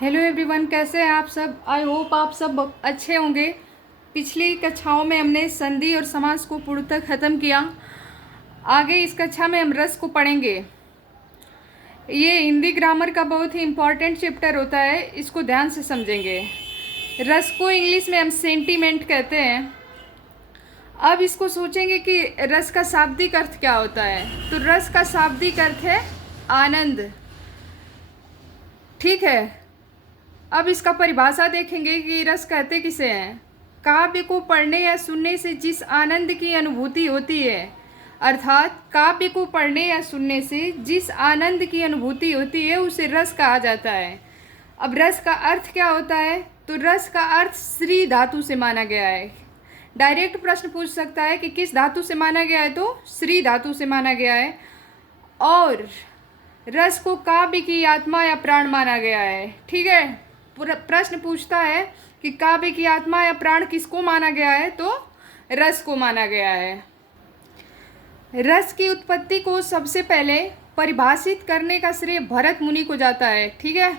Hello everyone, कैसे हैं आप सब। आई होप आप सब अच्छे होंगे। पिछली कक्षाओं में हमने संधि और समास को पूर्णतः ख़त्म किया। आगे इस कक्षा में हम रस को पढ़ेंगे। ये हिंदी ग्रामर का बहुत ही इम्पॉर्टेंट चैप्टर होता है, इसको ध्यान से समझेंगे। रस को इंग्लिश में हम सेंटीमेंट कहते हैं। अब इसको सोचेंगे कि रस का शाब्दिक अर्थ क्या होता है। तो रस का शाब्दिक अर्थ है आनंद। ठीक है, अब इसका परिभाषा देखेंगे कि रस कहते किसे हैं। काव्य को पढ़ने या सुनने से जिस आनंद की अनुभूति होती है, अर्थात काव्य को पढ़ने या सुनने से जिस आनंद की अनुभूति होती है उसे रस कहा जाता है। अब रस का अर्थ क्या होता है, तो रस का अर्थ श्री धातु से माना गया है। डायरेक्ट प्रश्न पूछ सकता है कि किस धातु से माना गया है, तो श्री धातु से माना गया है। और रस को काव्य की आत्मा या प्राण माना गया है। ठीक है, प्रश्न पूछता है कि काव्य की आत्मा या प्राण किसको माना गया है, तो रस को माना गया है। रस की उत्पत्ति को सबसे पहले परिभाषित करने का श्रेय भरत मुनि को जाता है। ठीक है,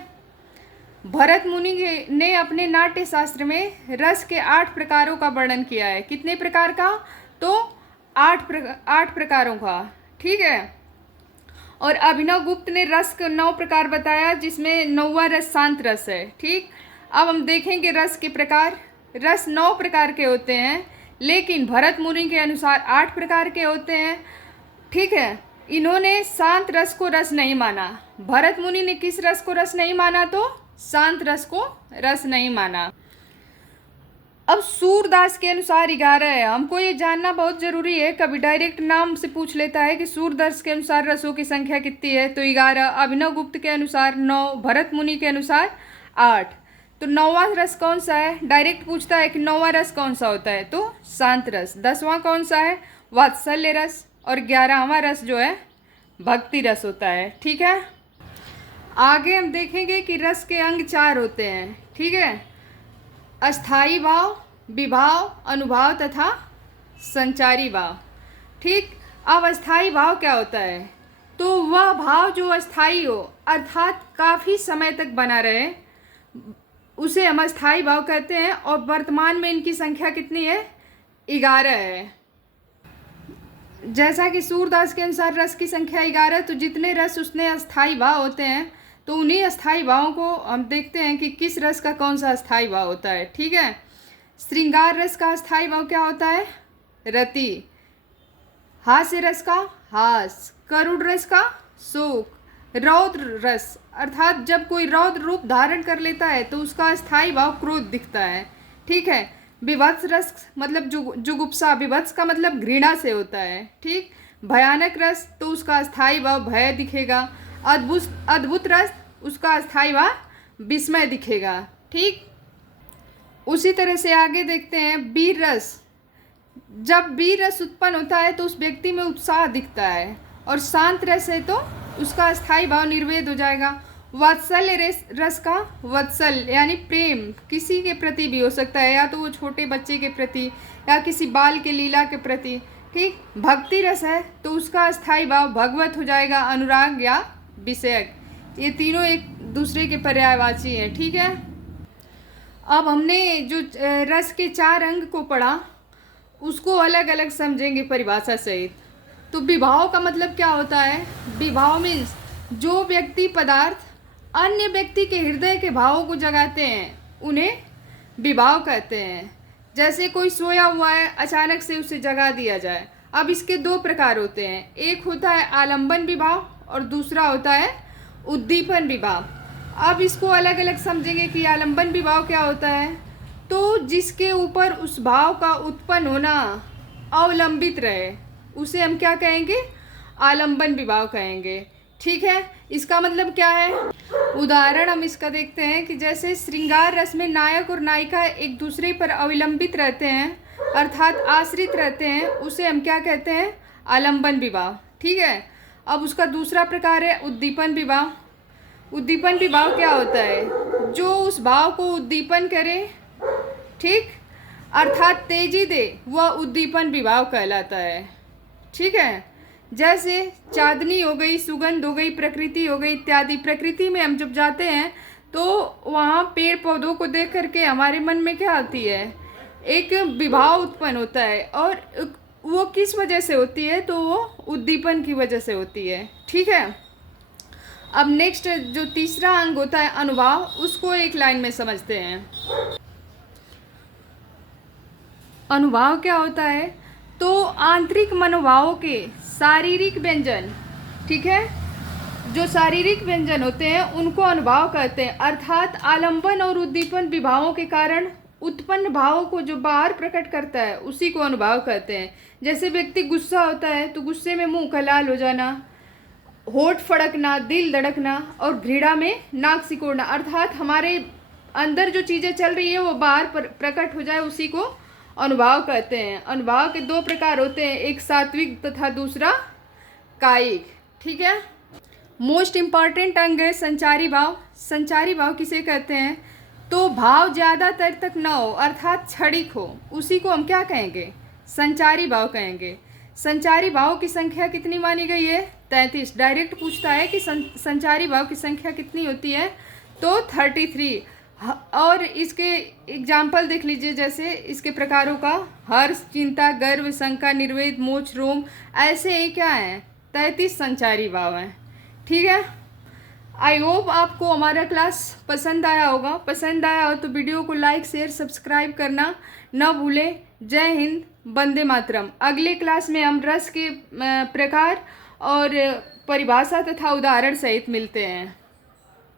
भरत मुनि ने अपने नाट्य शास्त्र में रस के 8 प्रकारों का वर्णन किया है। कितने प्रकार का, तो 8 प्रकारों का। ठीक है, और अभिनव गुप्त ने रस के 9 प्रकार बताया, जिसमें 9वां रस शांत रस है। ठीक, अब हम देखेंगे रस के प्रकार। रस 9 प्रकार के होते हैं, लेकिन भरत मुनि के अनुसार 8 प्रकार के होते हैं। ठीक है, इन्होंने शांत रस को रस नहीं माना। भरत मुनि ने किस रस को रस नहीं माना, तो शांत रस को रस नहीं माना। अब सूरदास के अनुसार 11 है। हमको ये जानना बहुत ज़रूरी है, कभी डायरेक्ट नाम से पूछ लेता है कि सूरदास के अनुसार रसों की संख्या कितनी है, तो 11। अभिनव गुप्त के अनुसार 9, भरत मुनि के अनुसार 8। तो 9वां रस कौन सा है, डायरेक्ट पूछता है कि 9वां रस कौन सा होता है, तो शांत रस। 10वां कौन सा है, वात्सल्य रस। और 11वां रस जो है भक्ति रस होता है। ठीक है, आगे हम देखेंगे कि रस के अंग 4 होते हैं। ठीक है, अस्थाई भाव, विभाव, अनुभाव तथा संचारी भाव। ठीक, अब अस्थाई भाव क्या होता है, तो वह भाव जो अस्थाई हो, अर्थात काफ़ी समय तक बना रहे, उसे हम अस्थाई भाव कहते हैं। और वर्तमान में इनकी संख्या कितनी है, 11 है। जैसा कि सूरदास के अनुसार रस की संख्या 11, तो जितने रस उसने अस्थाई भाव होते हैं, तो उन्हीं अस्थाई भावों को हम देखते हैं कि किस रस का कौन सा अस्थाई भाव होता है। ठीक है, श्रृंगार रस का अस्थाई भाव क्या होता है, रति। हास्य रस का हास, करुण रस का शोक, रौद्र रस अर्थात जब कोई रौद्र रूप धारण कर लेता है तो उसका अस्थाई भाव क्रोध दिखता है। ठीक है, विभत्स रस मतलब जुगुप्सा, विभत्स का मतलब घृणा से होता है। ठीक, भयानक रस तो उसका अस्थाई भाव भय दिखेगा। अद्भुत रस उसका अस्थाई भाव विस्मय दिखेगा। ठीक, उसी तरह से आगे देखते हैं वीर रस। जब वीर रस उत्पन्न होता है तो उस व्यक्ति में उत्साह दिखता है, और शांत रस है तो उसका अस्थाई भाव निर्वेद हो जाएगा। वात्सल्य रस का वत्सल यानी प्रेम किसी के प्रति भी हो सकता है, या तो वो छोटे बच्चे के प्रति या किसी बाल के लीला के प्रति। ठीक, भक्ति रस है तो उसका अस्थाई भाव भगवत हो जाएगा, अनुराग या विषयक। ये तीनों एक दूसरे के पर्यायवाची हैं। ठीक है, अब हमने जो रस के 4 अंग को पढ़ा उसको अलग अलग समझेंगे परिभाषा सहित। तो विभाव का मतलब क्या होता है, विभाव मीन्स जो व्यक्ति पदार्थ अन्य व्यक्ति के हृदय के भावों को जगाते हैं उन्हें विभाव कहते हैं। जैसे कोई सोया हुआ है, अचानक से उसे जगा दिया जाए। अब इसके 2 प्रकार होते हैं, एक होता है आलंबन विभाव और दूसरा होता है उद्दीपन विभाव। अब इसको अलग अलग समझेंगे कि आलंबन विभाव क्या होता है, तो जिसके ऊपर उस भाव का उत्पन्न होना अवलंबित रहे उसे हम क्या कहेंगे, आलंबन विभाव कहेंगे। ठीक है, इसका मतलब क्या है, उदाहरण हम इसका देखते हैं कि जैसे श्रृंगार रस में नायक और नायिका एक दूसरे पर अवलंबित रहते हैं, अर्थात आश्रित रहते हैं, उसे हम क्या कहते हैं, आलंबन विभाव। ठीक है, अब उसका दूसरा प्रकार है उद्दीपन विभाव। उद्दीपन विभाव क्या होता है, जो उस भाव को उद्दीपन करे, ठीक, अर्थात तेजी दे, वह उद्दीपन विभाव कहलाता है। ठीक है, जैसे चांदनी हो गई, सुगंध हो गई, प्रकृति हो गई इत्यादि। प्रकृति में हम जब जाते हैं तो वहाँ पेड़ पौधों को देख करके हमारे मन में क्या आती है, एक विभाव उत्पन्न होता है। और वो किस वजह से होती है, तो वो उद्दीपन की वजह से होती है। ठीक है। अब नेक्स्ट जो तीसरा अंग होता है अनुभाव, उसको एक लाइन में समझते हैं। अनुभाव क्या होता है, तो आंतरिक मनोभावों के शारीरिक व्यंजन, ठीक है, जो शारीरिक व्यंजन होते हैं उनको अनुभाव कहते हैं। अर्थात आलंबन और उद्दीपन विभावों के कारण उत्पन्न भावों को जो बाहर प्रकट करता है उसी को अनुभाव कहते हैं। जैसे व्यक्ति गुस्सा होता है तो गुस्से में मुंह का लाल हो जाना, होठ फड़कना, दिल धड़कना और घृणा में नाक सिकोड़ना, अर्थात हमारे अंदर जो चीज़ें चल रही है वो बाहर प्रकट हो जाए, उसी को अनुभाव कहते हैं। अनुभाव के दो प्रकार होते हैं, एक सात्विक तथा दूसरा कायिक। ठीक है। मोस्ट इम्पॉर्टेंट अंग है संचारी भाव। संचारी भाव किसे कहते हैं, तो भाव ज़्यादातर तक न हो अर्थात क्षणिक हो, उसी को हम क्या कहेंगे, संचारी भाव कहेंगे। संचारी भाव की संख्या कितनी मानी गई है, 33। डायरेक्ट पूछता है कि संचारी भाव की संख्या कितनी होती है, तो 33। और इसके एग्जाम्पल देख लीजिए, जैसे इसके प्रकारों का हर्ष, चिंता, गर्व, शंका, निर्वेद, मोक्ष, रोम, ऐसे ही क्या हैं, 33 संचारी भाव हैं। ठीक है। आई होप आपको हमारा क्लास पसंद आया होगा। पसंद आया हो तो वीडियो को लाइक, शेयर, सब्सक्राइब करना न भूलें। जय हिंद, वंदे मातरम। अगले क्लास में हम रस के प्रकार और परिभाषा तथा उदाहरण सहित मिलते हैं।